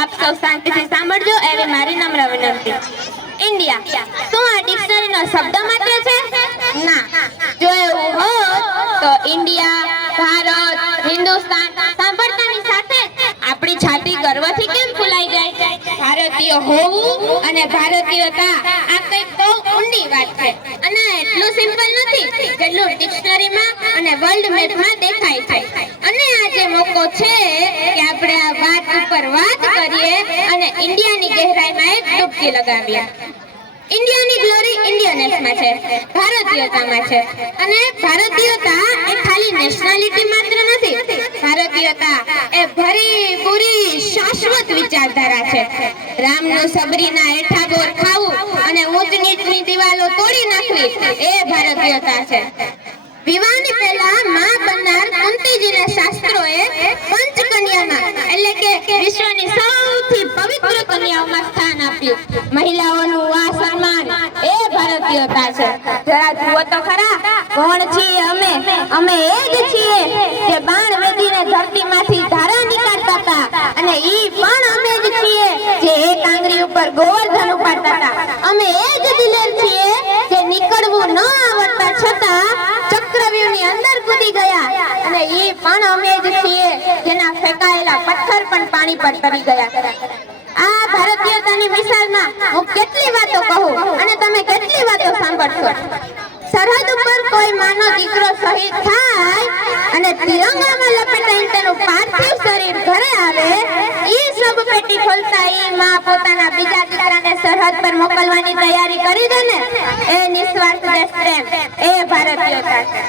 આપ સૌ શાંતિથી સાંભળજો એવી મારી નમ્ર વિનંતી। ઇન્ડિયા શું આ ડિક્શનરીનો શબ્દ માત્ર છે? ના, જો એવું હોત તો ઇન્ડિયા, ભારત, હિન્દુસ્તાન સાંભળતાની સાથે આપણી છાતી ગર્વથી કેમ ફૂલાઈ જાય? ભારતીય હોવું અને ભારતીયતા આ કંઈક બહુ ઊંડી વાત છે અને એટલું સિમ્પલ નથી જેટલું ડિક્શનરીમાં અને વર્લ્ડ મેપમાં દેખાય છે। અને આજે મોકો છે કે આપણે આ વાત ઉપર વાત કરીએ અને ઇન્ડિયાની ગહેરાઈમાં એક ડૂબકી લગાવીએ। ઇન્ડિયાની ગ્લોરી ઇન્ડિયનેસમાં છે, ભારતીયતામાં છે। અને ભારતીયતા એ ખાલી નેશનાલિટી માત્ર નથી, ભારતીયતા એ ભરી પૂરી શાશ્વત વિચારધારા છે। રામનું સબરીના હેઠા બોર ખાવું અને ઊંચ નીચની દિવાલો તોડી નાખવી એ ભારતીયતા છે। વિવાહની પહેલા માં બનનાર કુંતીજીને શાસ્ત્રોએ પંચકન્યામાં એટલે કે વિશ્વની સૌથી પવિત્ર કન્યાઓમાં સ્થાન આપ્યું। મહિલાઓનું આ સન્માન એ ભારતીયતા છે। જરા જુઓ તો ખરા, કોણ છીએ અમે? અમે એ જ છીએ જે બાણ વેદીને ધરતીમાંથી ધારા નીકાળતા હતા અને ઈ પણ અમે જ છીએ જે એક આંગળી ઉપર ગોવર્ધન ઉપાડતા હતા। અમે એ જ દિલેર છીએ જે નીકળવું ન આવડતા છતાં ચક્રવ્યૂહની અંદર કૂદી ગયા અને ઈ પણ અમે જ છીએ જેના ફેંકાયેલા પથ્થર પણ પાણી પર તરી ગયા। આ ભારતીયતાની મિસાલમાં હું કેટલી વાતો કહું અને તમે કેટલી વાતો સાંભળશો। સરહદ ઉપર કોઈ માનો દીકરો શહીદ થાય અને તિરંગામાં લપેટાઈને તેનું પાર્થિવ શરીર ઘરે આવે, ઈ સબ પેટી ખોલતા ઈ માં પોતાના બીજા દીકરાને સરહદ પર મોકલવાની તૈયારી કરી દે ને, એ નિસ્વાર્થ દેશ પ્રેમ, એ ભારતીયતા છે।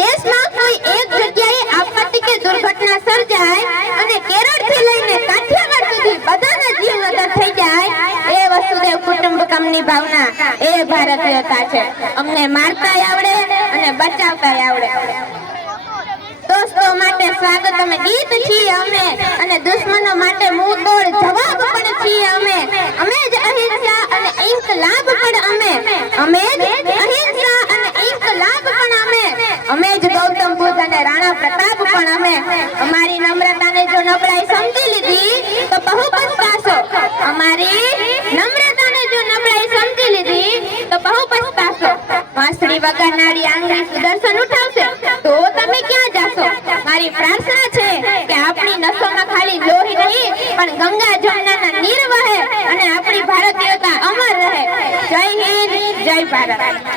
દેશમાં કોઈ એક જગ્યાએ આપત્તિ કે દુર્ઘટના સર્જાય અને કેરળથી લઈને કાઠિયાવાડ સુધી બધાના જીવ નદર થઈ જાય, એ વસુદેવ કુટુંબકમની ભાવના, એ ભારતીયતા છે। અમને મારતાય આવડે અને બચાવતાય આવડે। દોસ્તો માટે સ્વાગત અમે ગીત છીએ અમે, અને દુશ્મનો માટે મુંહ તોડ જવાબ પણ છીએ અમે। અમે જ અહિંસા અને ઇન્કલાબ પણ અમે જ અહિંસા અને ઇન્કલાબ પણ અમે જ ગૌતમ બુદ્ધ અને રાણા પ્રતાપ પણ અમે। અમારી નમ્રતાને જો નબળાઈ સમજી લીધી તો બહુ પછતાશો। અમારી નમ્રતાને જો નબળાઈ સમજી લીધી તો બહુ પછતાશો। વાંસળી વગાડનારી આંગળી સુદર્શન ઉઠાવશે તો તમે ક્યાં જાશો? મારી પ્રાર્થના છે કે આપણી નસોમાં ખાલી લોહી નહીં પણ ગંગા જમનાના નીર વહે અને આપણી ભારતીયતા અમર રહે। જય હિન્દ, જય ભારત।